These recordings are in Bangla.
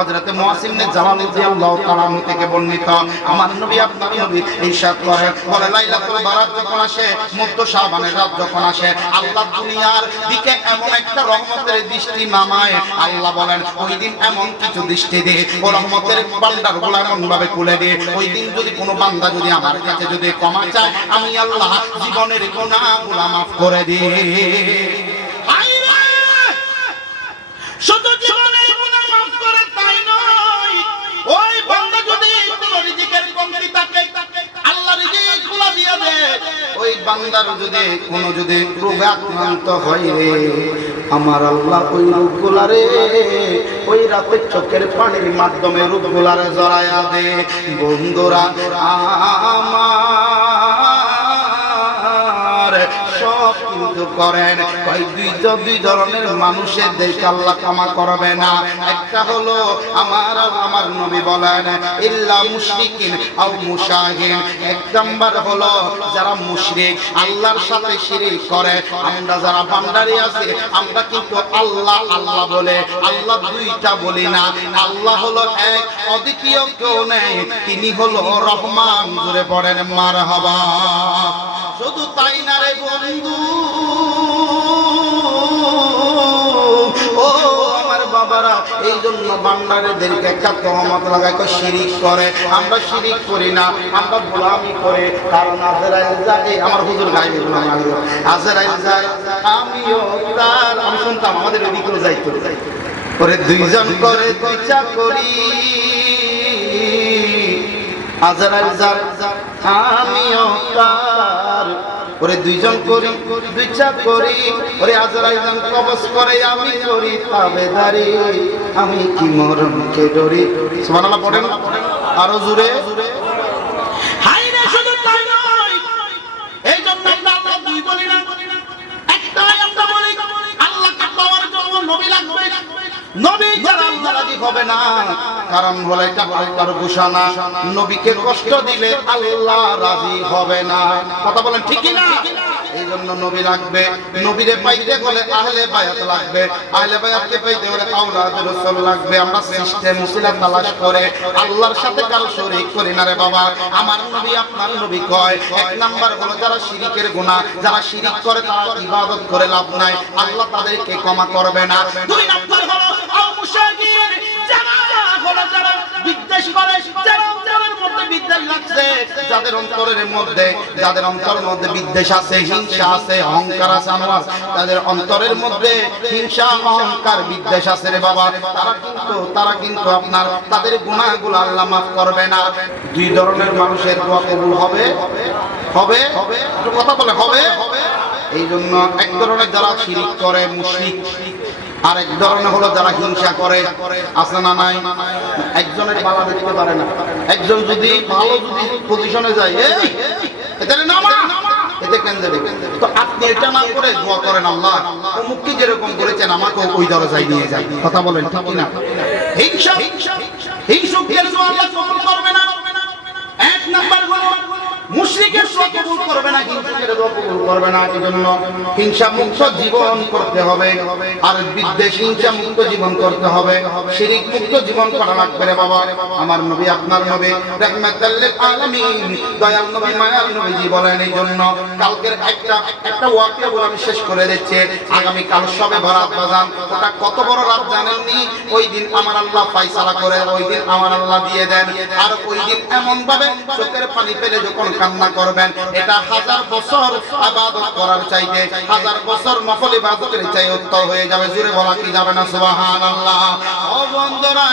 হযরত মুয়াসিম ইবনে জালাল রাদিয়াল্লাহু তাআলা আনহু থেকে বর্ণিত আমার নবী আপনার নবী ইরশাদ করেন বলে লাইলাতুল বারাত যখন আসে মধ্য শাবানের রাত যখন আসে আল্লাহ দুনিয়ার দিকে এমন একটা রহমতের দৃষ্টি নামায় আল্লাহ বলেন ওই দিন এমন কিছু দৃষ্টি দিয়ে ও রহমতের ভান্ডারগুলো এমন ভাবে খুলে দিয়ে ওই দিন যদি কোনো বান্দা যদি আমার কাছে যদি ক্ষমা চায় আমি আল্লাহ জীবনের গুনাহগুলো maaf করে দিই। শুধু জীবনের গুনাহ maaf করে তাই নয়, ওই বান্দা যদি কোনো রিজিকের কমতি থাকে আল্লাহ রিজিকগুলো দিয়ে দেয়। ওই বান্দার যদি কোনো যদি রোগে আক্রান্ত হয় রে আমার আল্লাহ ওই রোগগুলারে ওই রাতের চোখের পানির মাধ্যমে রোগগুলারে জড়ায়া দে। বন্ধুরা আমার সব কিন্তু করেন ওই দুই ধরনের মানুষের দেখে আল্লাহ ক্ষমা করবে না। একটা হলো আমার নবী বলেন ইল্লা মুশরিকিন আও মুশাহিন। এক নাম্বার হলো যারা মুশরিক আল্লাহর সাথে শিরক করে। আমরা যারা ভান্ডারি আছি আমরা কিন্তু আল্লাহ আল্লাহ বলে আল্লাহ দুইটা বলি না। আল্লাহ হলো এক, অদ্বিতীয় কেউ নেই, তিনি হলো রহমান। জোরে পড়েন মারহাবা। শুধু তাই না রে বন্ধু, ও আমার বাবারা, এই জন্য বান্দারেদেরকে একটা তহমত লাগায় শিরিক করে। আমরা শিরিক করি না, আমরা গোলামি করে। কারণ আজরাইল যায়, আমার হুজুর গাইবে গোলামি আজরাইল যায়, আমিও তার। আমি শুনতাম আমাদের ওইদিকেও যাইতো করে দুইজন করে দুই চাকরি। আজরাইল যায় আমিও তার, ওরে দুইজন করি দুই চাকরি। ওরে আজরাইল যান কবজ করে আমি করি তাবেদারি। আমি কি মরণকে ডরি। সুবহানাল্লাহ পড়েন আরো জোরে। হাই রে শুধু তাই নয়, এই জন্য আমরা আল্লাহ দুই বলি না, একটাই আমরা বলি আল্লাহকে পাওয়ার জন্য নবী লাগবে। নবী ছাড়া আল্লাহ রাজি হবে না। কারণ বলে এটা আল্লাহর ঘোষণা, নবীকে কষ্ট দিলে আল্লাহ রাজি হবে না। কথা বলেন ঠিক কি না? এই জন্য নবী লাগবে। নবীরে পাইতে গেলে আহলে বায়াত লাগবে, আহলে বায়াতকে পাইতে গেলে আওলাদ রাসূল লাগবে। আমরা সিস্টেম উসিলা তালাশ করে আল্লাহর সাথে কারো শরীক করি না রে বাবা। আমার নবী আপনার নবী কয় এক নাম্বার হলো যারা শিরিকের গুনাহ, যারা শিরিক করে তারা ইবাদত করে লাভ নাই, আল্লাহ তাদেরকে ক্ষমা করবে না। দুই নাম্বার হলো আও মুশরিকিন, যারা হলো যারা বিদ্বেষ করে, যারা অন্তরের মধ্যে বিদ্বেষ লাগছে, যাদের অন্তরের মধ্যে বিদ্বেষ আছে, হিংসা আছে, অহংকার আছে, তাদের অন্তরের মধ্যে হিংসা অহংকার বিদ্বেষ আছে রে বাবা, তারা কিন্তু আপনার তাদের গুনাহগুলো আল্লাহ maaf করবে না। দুই ধরনের মানুষের দোয়া কবুল হবে হবে হবে, কথা বলে হবে। এই জন্য এক ধরনের যারা শিরিক করে মুশরিক, আর এক ধরনের হলো যারা হিংসা করে। আছে না নাই? একজনের ভালো দেখতে পারে না, একজন যদি ভালো যদি পজিশনে যায় এই এটা নামা এতে কেন দেবে। তো আপনি এটা না করে দোয়া করেন আল্লাহ অমুককে যেরকম করেছেন আমাকে ওই দরজায় নিয়ে যায়। কথা বলেন ঠিক কি না? হিংসুকের দোয়া আল্লাহ কবুল করবে না। এক নাম্বার হলো মুশরিকের দোয়া কবুল করবে না, হিংসুকের দোয়া কবুল করবে না। এজন্য হিংসা মুক্ত জীবন করতে হবে, আর বিদ্বেষ হিংসা মুক্ত জীবন করতে হবে, শিরিক মুক্ত জীবন করা লাগবে রে বাবা। আমার নবী আপনার নবী রাহমাতুল লিল আলামিন দয়াল নবী মায়ার নবীজি বলেন এই জন্য কালকের একটা ওয়াকিয়া বলে আমি শেষ করে দিচ্ছি। আগামী কাল শবে বরাত বাজান, ওটা কত বড় রাত জানেননি? ওই দিন আমার আল্লাহ ফয়সালা করে, ওই দিন আমার আল্লাহ দিয়ে দেন। আর ওই দিন এমন ভাবে চোখের পানি ফেলে যখন কান্না করবেন, এটা 1000 বছর ইবাদত করার চাইতে 1000 বছর নফল ইবাদতের চাই উত্তম হয়ে যাবে। জোরে বলা কি যাবে না সুবহানাল্লাহ? ও বন্ধুরা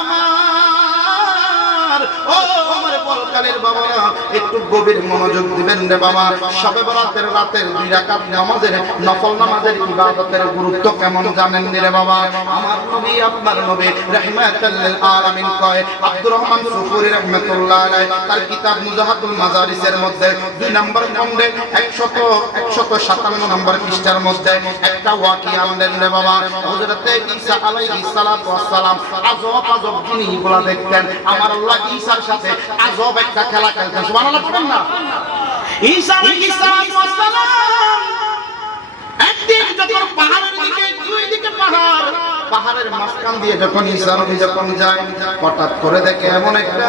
আমার, ও আমার পরকালের বাবারা, একটু গভীর মনোযোগ দিবেন রে বাবা। শবে বরাতের রাতের 2 রাকাত নামাজের নফল নামাজের ইবাদতের গুরুত্ব কেমন জানেন রে বাবা? আমার নবী আপনার নবী রাহমাতুল লিল আলামিন কয় আব্দুর রহমান সুফুরি রাহমাতুল্লাহ আলাইহি তার কিতাব মুজাহাদুল মাজারিসের মধ্যে 2 নম্বর খণ্ডে 157 নম্বর পৃষ্ঠার মধ্যে একটা ওয়াকিয়া আনলেন রে বাবা। হযরত ঈসা আলাইহিস সালাতু ওয়াস সালাম আজব জিনিসগুলো দেখতেন। আমার আল্লাহ ঈসার সাথে আজব একটা খেলা খেলতেন। সুবহানাল্লাহ পড়েন না? ঈসা আলাইহিস সালাতু ওয়াস সালাম একদিন যখন পাহাড়ের দিকে, দুই দিকে পাহাড়, পাহাড়ের মাঝখান দিয়ে যখন ঈসা নবী যখন যায়, হঠাৎ করে দেখে এমন একটা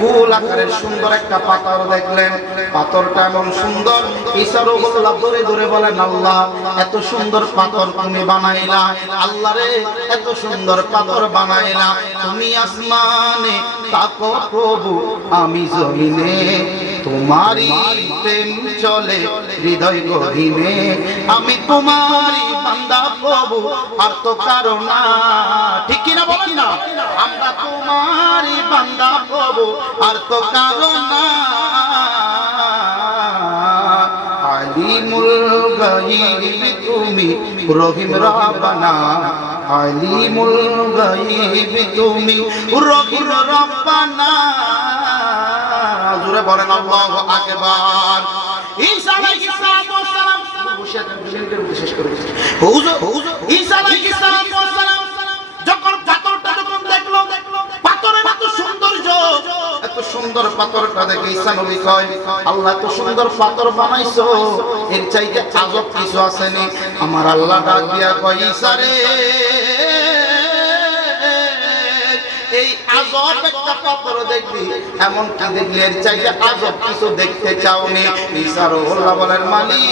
গোল আকারের সুন্দর একটা পাথর দেখলেন। পাথরটা এমন সুন্দর, ঈসা রুহুল্লাহ ধরে ধরে বলেন, আল্লাহ এত সুন্দর পাথর তুমি বানাইলা, আল্লাহ রে এত সুন্দর পাথর বানাইলা, তুমি আসমানে তাকো প্রভু, আমি জমিনে, তোমারই প্রেম চলে হৃদয় গহীনে, আমি তোমারই বান্দা প্রভু, আর তো কারো না। ঠিক কিনা বলেন না? আমরা তোমারই বান্দা প্রভু, আর তো কারো না। আলিমুল গায়ব তুমি রহিম রাব্বানা, আলিমুল গায়ব তুমি রহিম রাব্বানা। জোরে বলেন আল্লাহু আকবার। ঈসা আলাইহিস সালাতু ওয়াস সালাম শেষ করে দিয়েছে। ঈসা আলাইহিস সালাতু ওয়াস সালাম যখন পাথরটা যখন দেখলো, পাথরের এত সৌন্দর্য, এত সুন্দর পাথরটা দেখে ঈসা নবী কয়, আল্লাহ এত সুন্দর পাথর বানাইছো, এর চাইতে আজব কিছু আসেনি। আমার আল্লাহ ডাক দিয়া কয়, ঈসা রে, এই আজব একটা পাথর দেখলি, এমন কি দেখলি এর চাইতে আজব কিছু দেখতে চাওনি? ঈসা রুহুল্লাহ বলেন, মালিক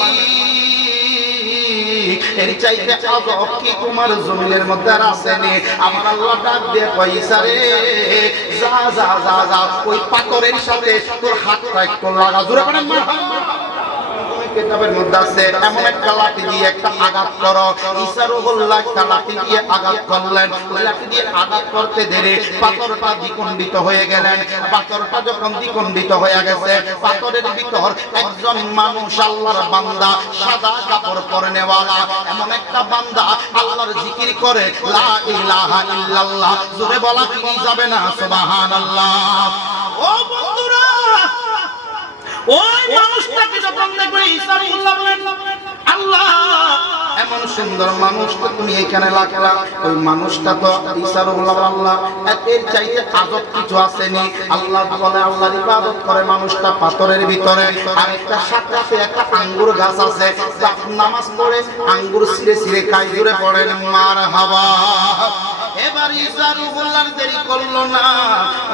এর চাইতে আজব কি তোমার জমিনের মধ্যে আর আসেনি? আমার আল্লাহ ডাক দিয়ে কয়, ঈসা রে, যা যা যা যা, ওই পাথরের সাথে তোর হাতটা একটু লাগা। জোরে বলেন মারহাবা। কিতাবের মধ্যে আছে, এমন একটা লাঠি দিয়ে একটা আঘাত করো। ঈসা রুহুল্লাহ একটা লাঠি দিয়ে আঘাত করলেন। ওই লাঠি দিয়ে আঘাত করতে দেরি পাথরটা দ্বিখণ্ডিত হয়ে গেলেন। পাথরটা যখন দ্বিখণ্ডিত হয়ে গেছে, পাথরের ভিতর একজন মানুষ, আল্লাহর বান্দা, সাদা কাপড় পরনেওয়ালা, এমন একটা বান্দা আল্লাহর জিকির করে, লা ইলাহা ইল্লাল্লাহ। জোরে বলা কি যাবে না? সুবহানাল্লাহ। ও বন্ধুরা, ওই মানুষটাকে যখন দেখবে, ঈসা রুহুল্লাহ বলেন, আল্লাহ এমন সুন্দর মানুষটা তুমি এখানে রাখলা। ওই মানুষটা তো ঈসা রুহুল্লাহ, আল্লাহ এর চাইতে আজব কিছু আসেনি। আল্লাহ বলে, আল্লাহর ইবাদত করে মানুষটা পাথরের ভিতরে। আর একটা সাথে একটা আঙ্গুর গাছ আছে, নামাজ পড়ে আঙ্গুর ছিঁড়ে ছিঁড়ে খায়। জোরে পড়েন মারহাবা। এবার ঈসা রুহুল্লাহ দেরি করলো না,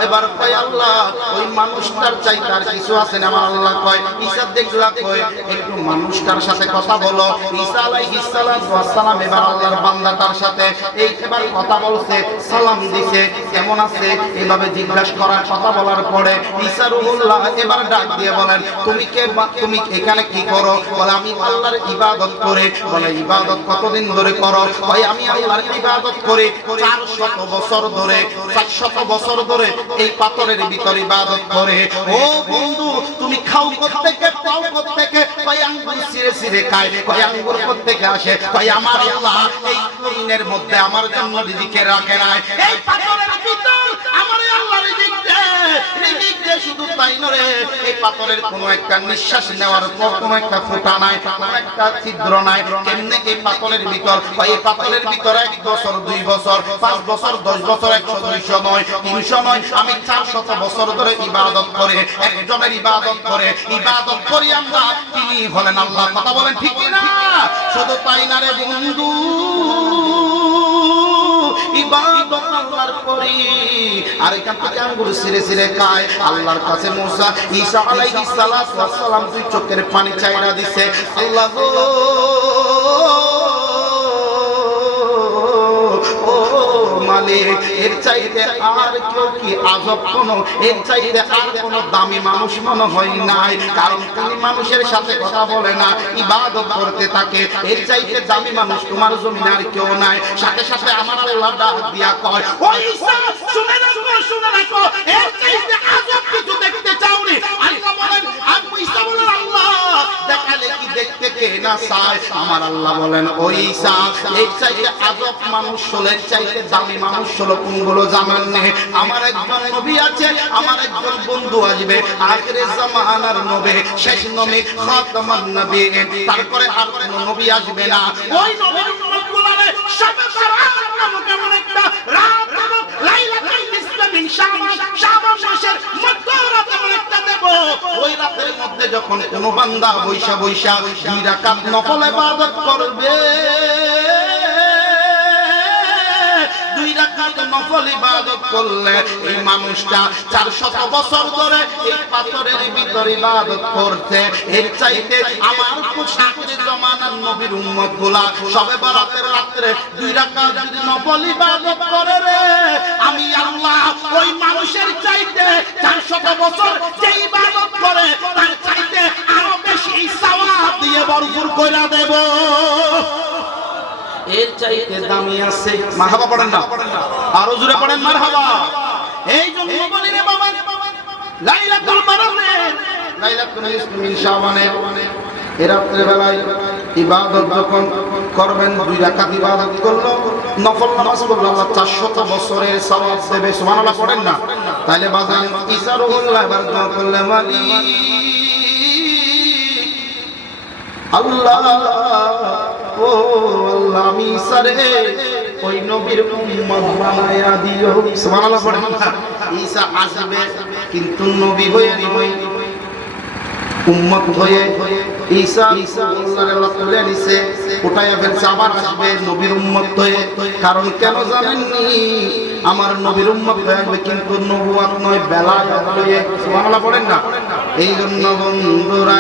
এবার কয়, আল্লাহ ওই মানুষটার চাইতে আর কিছু আছে না? আমার আল্লাহ কয়, ঈসা দেখলা কয়, একটু মানুষটার সাথে কথা বলো। ঈসা আলাইহিস সালাতু ওয়াস সালাম এবার আল্লাহর বান্দাটার সাথে এবার কথা বলছে, সালাম দিছে, কেমন আছে এইভাবে জিজ্ঞাসা করার কথা বলার পরে ঈসা রুহুল্লাহ এবার ডাক দিয়ে বলেন, তুমি কে, তুমি এখানে কি করো? বলে, আমি আল্লাহর ইবাদত করে। বলে, ইবাদত কতদিন ধরে করো? কয়, আমি আল্লাহর ইবাদত করে 400 বছর ধরে, 400 বছর ধরে এই পাথরের ভিতর ইবাদত করে। ও বন্ধু, তুমি খাও কোত্থেকে, পাও কোত্থেকে? কয়, আঙ্গুর ছিঁড়ে ছিঁড়ে খায়। কয়, আঙ্গুর কোত্থেকে আসে? কয়, আমার আল্লাহ এই জমিনের মধ্যে আমার জন্য রিজিকে রাখে নাই, এই পাথরের ভিতর আমার আল্লাহ রিজিক দেয়। রিজিক দেয় শুধু তাই নয়, এই পাথরের কোনো একটা নিঃশ্বাস নেওয়ার পর কোনো একটা ফোঁটা নাই, কোনো একটা ছিদ্র নাই। কেমনে এই পাথরের ভিতর? কয়, এই পাথরের ভিতর 1 বছর, 2 বছর, 5 বছর, 10 বছর, 100, 200 নয়, 300 নয়, আমি 400 বছর ধরে ইবাদত করে, একজনের ইবাদত করে, ইবাদত করি আমরা, তিনি হলেন আল্লাহ। কথা বলেন ঠিক না? শুধু তাই না রে বন্ধু, ইবাদত আল্লাহর করি, আর এখান থেকে আঙ্গুর ছিঁড়ে ছিঁড়ে খায়। আল্লাহর কাছে মুসা, ঈসা আলাইহিস সালাতু ওয়াস সালাম দুই চোখের পানি চাইরা দিছে, আল্লাহ গো, মালিক এর চাইতে আর কেউ কি আজব কোন, এর চাইতে আর কোন দামি মানুষ মনে হয় নাই। কারণ তিনি মানুষের সাথে কথা বলে না, ইবাদত করতে থাকে। এর চাইতে দামি মানুষ তোমার জমিনে আর কেউ নাই। সাথে সাথে আমার আল্লাহ ডাক দিয়া কয়, ও ঈসা, শুনে রাখো, শুনে রাখো, এর চাইতে আজব কিছু দেখতে চাওনি? আল্লাহ বলেন, আমি ঈসা বলেন, আল্লাহ দেখালে কি দেখতে কে না চায়? আমার আল্লাহ বলেন, ও ঈসা, এর চাইতে আজব মানুষ হলে, চাইতে দামি মানুষ হলো কোনগুলো জানেন না? আমার একজন নবী আছে, আমার একজন বন্ধু আসবে, আখিরে জামানার নবী, শেষ নবী, খাতামুন নবীয়্যিন, তারপরে আর কোন নবী আসবে না। ওই নবীর উম্মতগুলোরে শবে বরাত নামক এমন একটা রাত দেব, লাইলাতুল নিসফ মিন শাবান, শাবান মাসের মধ্যরাত এমন একটা দেব। ওই রাতের মধ্যে যখন কোন বান্দা বৈশা বৈশা 2 রাকাত নফল ইবাদত করবে, নফল ইবাদত করলে এই মানুষটা 400 বছর ধরে এই পাথরের ভিতরে ইবাদত করছে। এর চাইতে আমার পোশাকের জমানার নবীর উম্মতগুলা সবে বরাতের রাত্রে 2 রাকাত যদি নফল ইবাদত করে রে, আমি আল্লাহ ওই মানুষের চাইতে 400 বছর যে ইবাদত করে তার চাইতে আরো বেশি সওয়াব দিয়ে ভরপুর কইরা দেব। এর চাইতে দামি আছে। মারহাবা পড়েন না, আরো জোরে পড়েন মারহাবা। এই জন্য বলি রে বাবা, লাইলাতুল বারাতে, লাইলাতুল নিসফ মিন শাবানে এই রাতের বেলায় ইবাদত যখন করবেন, 2 রাকাত ইবাদত করলো, নফল নামাজ পড়লো, আল্লাহ 400 বছরের সওয়াব দেবে। সুবহানাল্লাহ পড়েন না। তাইলে বাজান ইসারুল্লাহ বারকা করলে মালিক আল্লাহ, ও আল্লাহ আমি ইসারে ওই নবীর উম্মত বানায়া দিও। সুবহানাল্লাহ পড়েন না। ঈসা আসবে কিন্তু নবী হয়ে নয়, উম্মত হয়ে। ঈসা আল্লাহর তুলে নিছে, উঠায়া ফেলছে, আবার আসবে নবীর উম্মত হয়ে। কারণ কেন জানেননি? আমার নবীর উম্মত হয়ে আসবে কিন্তু নবুয়ত নয়, বেলায়েত হয়ে। সুবহানাল্লাহ পড়েন না। এই জন্য বন্ধুরা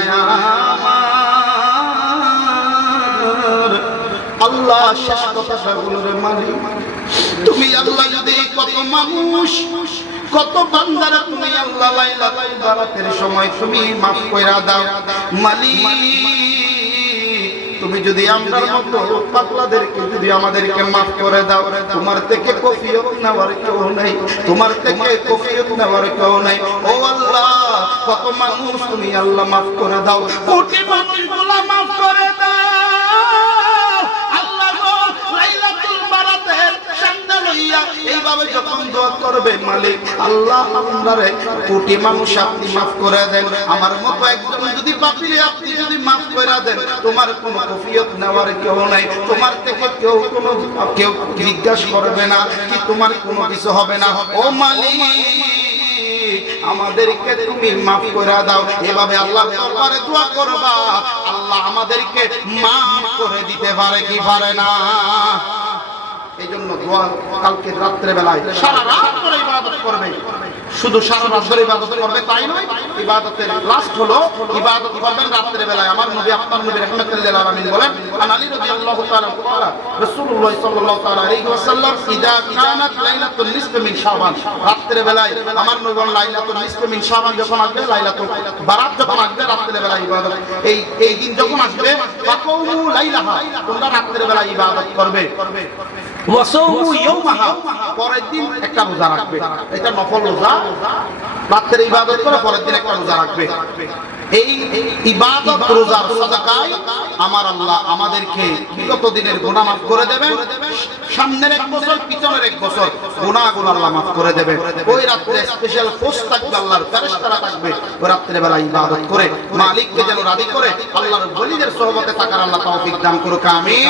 আল্লাহ শেষ কথাটা বলবে মালিক তুমি আল্লাহ যদি কত মানুষ কত বান্দারা তুমি আল্লাহ লাইলাতুল বারাতের সময় তুমি maaf কইরা দাও মালিক। তুমি যদি আমরার মতো পাগলাদেরকে যদি আমাদেরকে maaf করে দাও, তোমার থেকে কফিয়ত নেওয়ার কেউ নাই, তোমার থেকে কফিয়ত নেওয়ার কেউ নাই। ও আল্লাহ কত মানুষ তুমি আল্লাহ maaf করে দাও, কোটি মানুষগুলো maaf করে দাও। এইভাবে যখন দোয়া করবে মালিক আল্লাহ আপনারে কোটি মানুষ আপনি maaf করে দেন। আমার মতো একজন যদি পাপীরে আপনি যদি maaf করে দেন, তোমার কোনো কফিয়ত নেওয়ার কেউ নাই, তোমার থেকে কেউ জিজ্ঞাসা করবে না, কি তোমার কোনো কিছু হবে না। ও মালিক আমাদেরকে তুমি maaf করে দাও। এভাবে আল্লাহর দরবারে দোয়া করবা, আল্লাহ আমাদেরকে maaf করে দিতে পারে কি পারে না? এই জন্য দোয়া কালকে রাত্রে বেলায় সারা রাত ধরে ইবাদত করবে, শুধু সারা রাত ধরে ইবাদত করবে তাই নয়, ইবাদতের লাস্ট হলো ইবাদত করবেন রাত্রে বেলায়। আমার নবী আপনার নবী রাহমাতুল লিল আলামিন বলেন, আন আলী রাদিয়াল্লাহু তাআলা قال রাসূলুল্লাহ সাল্লাল্লাহু তাআলা আলাইহি ওয়াসাল্লাম ইদা কানাত লাইলাতুল নিসফ মিন শাবান, রাত্রে বেলায় আমার নবী বলেন লাইলাতুল নিসফ মিন শাবান যখন আসবে, লাইলাতুল বারাত যখন আসবে, রাত্রে বেলায় ইবাদত এই দিন যখন আসবে, ফাকুমু লাইলাহা, তোমরা রাত্রে বেলায় ইবাদত করবে। ওয়াসাউমু ইয়াওমাহা, পরের দিন একটা রোজা রাখবে। এটা নফল রোজা, রাতের ইবাদত করে পরের দিন একটা রোজা রাখবে। এই ইবাদত রোজার সাদাকায় আমার আল্লাহ আমাদেরকে বিগত দিনের গুনাহ মাফ করে দেবেন, সামনের 1 বছর পিছনের 1 বছর গুনাহগুলো আল্লাহ মাফ করে দেবেন। ওই রাতে স্পেশাল পোস্ট থাকবে, আল্লাহর ফেরেশতারা থাকবে, ওই রাতের বেলা ইবাদত করে মালিককে যেন রাজি করে আল্লাহর ওলিদের সোহবতে থাকার আল্লাহ তৌফিক দান করুক, আমিন।